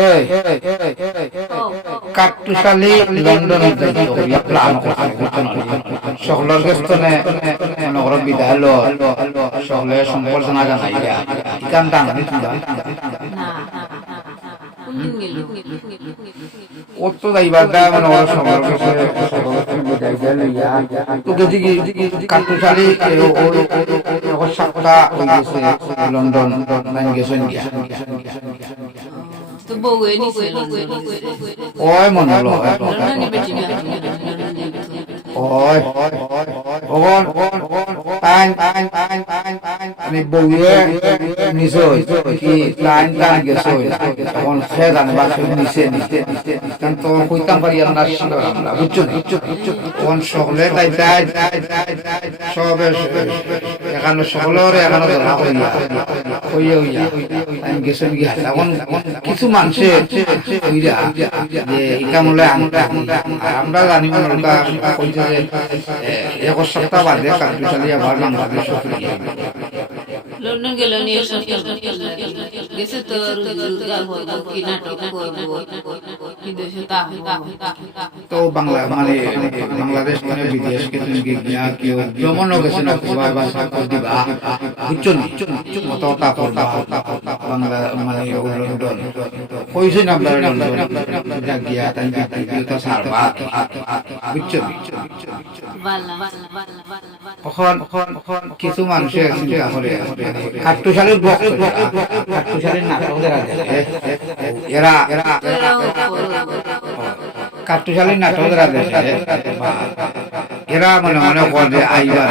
এই কাট্টুশালী লন্ডন যাইতো করিয়া প্ল্যান করছে সকলের গেস্তনে নগর বিদায় ল সকলে সম্পর্কনা জানাইয়া ইকান টাঙ্গানি তুলা কত যাইবার দা মানে ওরা সকলের কাছে বিদায় দিয়ে লইয়া তো গেছি কি কাট্টুশালী ওই সাতটা হয়ে গেছে লন্ডন নাইন গেছেন গিয়া তো বউয়ে নিছে ওই মনে হলো লন্ডনে বেটি না ওই ওগন টাইম আমি বউয়ে নিছে কি টাইম গেছে এখন সে জানে বা নিছে কারণ তো কইতাম পারি আমরা বুঝছো কোন সকলে তাই সবে এখানে সকলের এখানে ধরা হইয়া টাইম গেছে গিয়া এখন কিছু মানুষে যে এটা মূলে আমরা জানিব কইছে যে এক সপ্তাহ বাদে কাট্টুশালী আবার বাংলাদেশ লন্ডন গেল নিয়ে গেছে তো রোজগার করবো কি নাটক করবো বিদেশে তো বাংলা মানে বাংলাদেশ মানে বিদেশ কে তুমি গিয়া কেউ ভ্রমণ গেছে না খুবা ভাষা দিবা বুঝছো মত তা করবা বাংলা মানে লন্ডন কইছে না আমরা লন্ডন গিয়া তাই তো সারবা বুঝছো এখন কিছু মানুষের চিন্তা করে কাট্টুশালীর ভক্ত কাট্টুশালীর নাটক এরা কাট্টুশালীর নাটক এরা মনে মনে করে আইবা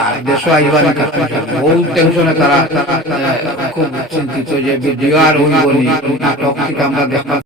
আর দেশ আইবা না বহু টেনশনে তারা খুব চিন্তিত যে ভিডিও আর হইব নাটক থেকে আমরা দেখা